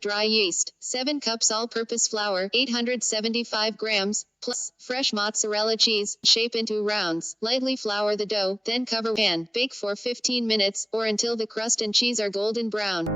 active dry yeast, 7 cups all-purpose flour, 875 grams, plus fresh mozzarella cheese, shape into rounds. Lightly flour the dough, then cover pan. Bake for 15 minutes, or until the crust and cheese are golden brown.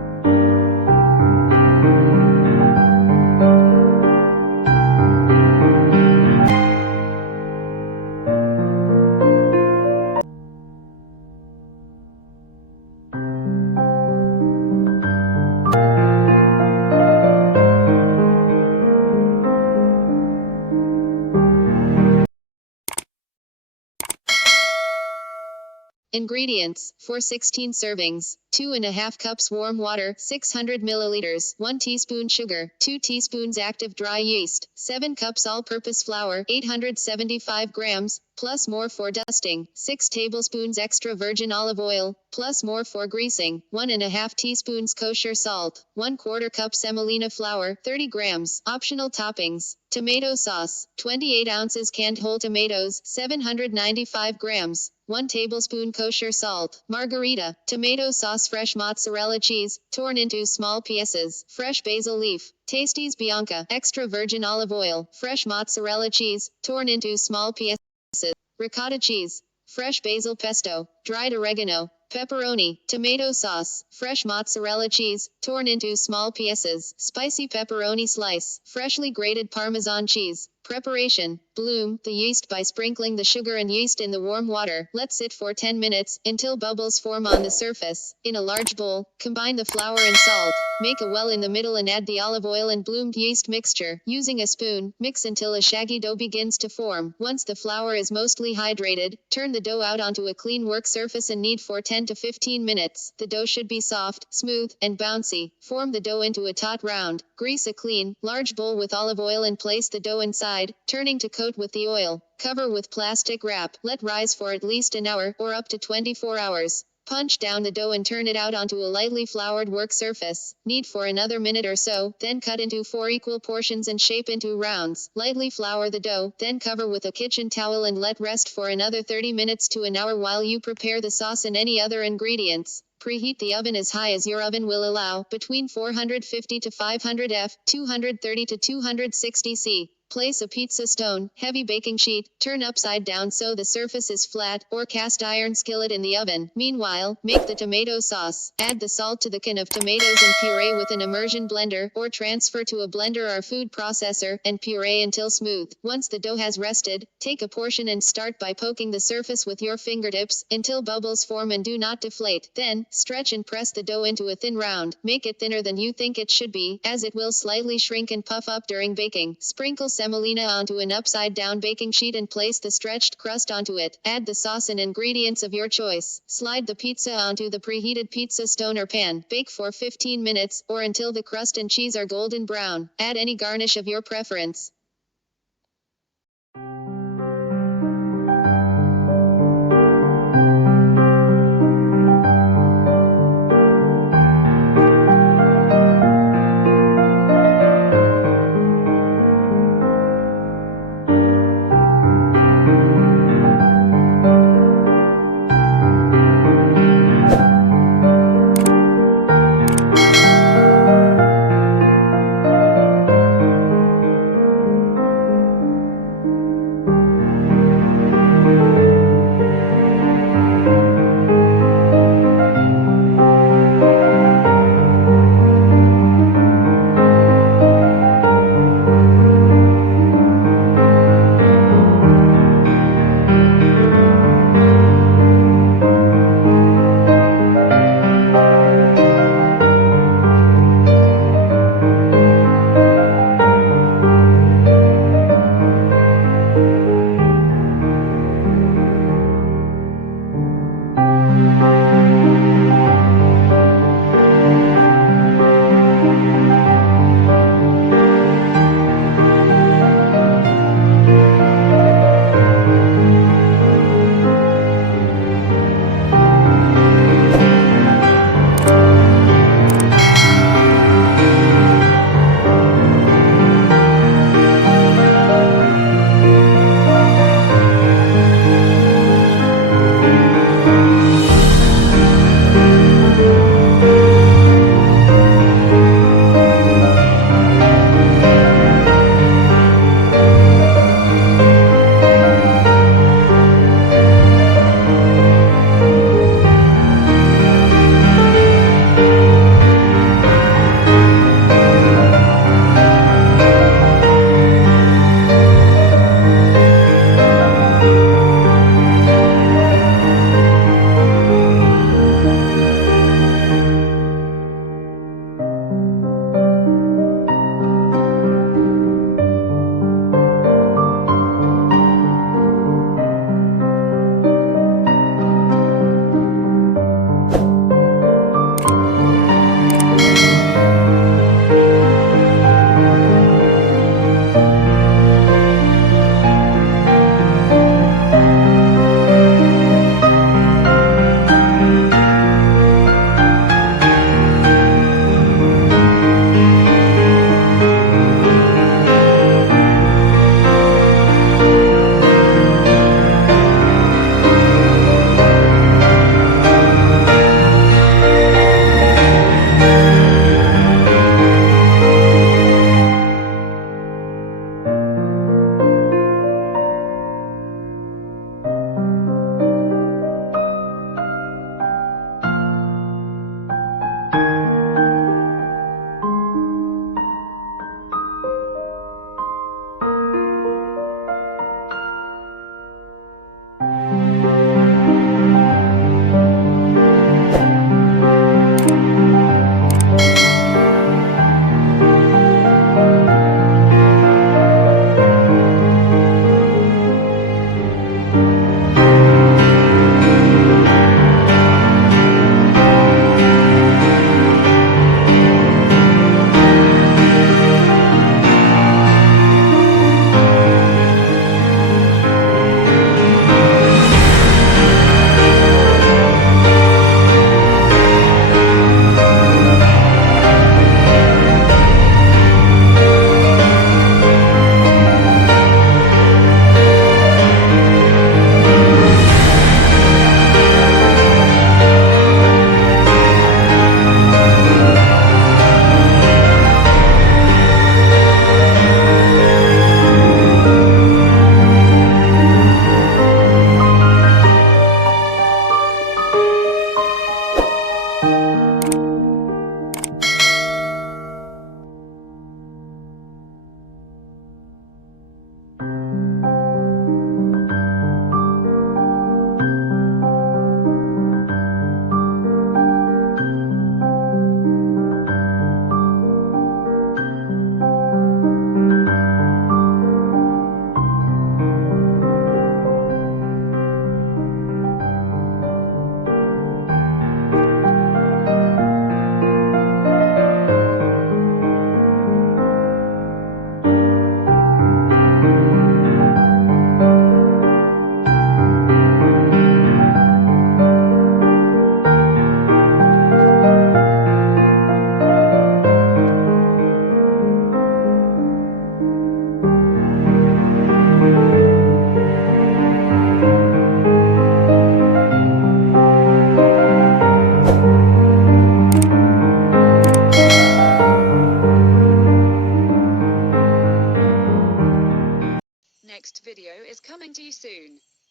Ingredients, for 16 servings, 2½ cups warm water, 600 milliliters, 1 teaspoon sugar, 2 teaspoons active dry yeast, 7 cups all-purpose flour, 875 grams, plus more for dusting, 6 tablespoons extra virgin olive oil, plus more for greasing, 1½ teaspoons kosher salt, 1/4 cup semolina flour, 30 grams, optional toppings, tomato sauce, 28 ounces canned whole tomatoes, 795 grams, 1 tablespoon kosher salt, margarita, tomato sauce, fresh mozzarella cheese, torn into small pieces, fresh basil leaf, Tasties Bianca, extra virgin olive oil, fresh mozzarella cheese, torn into small pieces, ricotta cheese, fresh basil pesto, dried oregano, pepperoni, tomato sauce, fresh mozzarella cheese, torn into small pieces, spicy pepperoni slice, freshly grated Parmesan cheese. Preparation. Bloom the yeast by sprinkling the sugar and yeast in the warm water. Let sit for 10 minutes, until bubbles form on the surface. In a large bowl, combine the flour and salt. Make a well in the middle and add the olive oil and bloomed yeast mixture. Using a spoon, mix until a shaggy dough begins to form. Once the flour is mostly hydrated, turn the dough out onto a clean work surface and knead for 10 to 15 minutes. The dough should be soft, smooth, and bouncy. Form the dough into a taut round. Grease a clean, large bowl with olive oil and place the dough inside, turning to coat with the oil. Cover with plastic wrap. Let rise for at least an hour, or up to 24 hours. Punch down the dough and turn it out onto a lightly floured work surface. Knead for another minute or so, then cut into 4 equal portions and shape into rounds. Lightly flour the dough, then cover with a kitchen towel and let rest for another 30 minutes to an hour while you prepare the sauce and any other ingredients. Preheat the oven as high as your oven will allow, between 450 to 500 F, 230 to 260 C. Place a pizza stone, heavy baking sheet, turn upside down so the surface is flat, or cast iron skillet in the oven. Meanwhile, make the tomato sauce. Add the salt to the can of tomatoes and puree with an immersion blender, or transfer to a blender or food processor, and puree until smooth. Once the dough has rested, take a portion and start by poking the surface with your fingertips, until bubbles form and do not deflate. Then, stretch and press the dough into a thin round. Make it thinner than you think it should be, as it will slightly shrink and puff up during baking. Sprinkle semolina onto an upside-down baking sheet and place the stretched crust onto it. Add the sauce and ingredients of your choice. Slide the pizza onto the preheated pizza stone or pan. Bake for 15 minutes, or until the crust and cheese are golden brown. Add any garnish of your preference.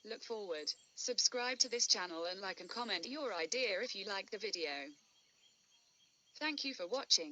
Look forward. Subscribe to this channel and like and comment your idea if you like the video. Thank you for watching.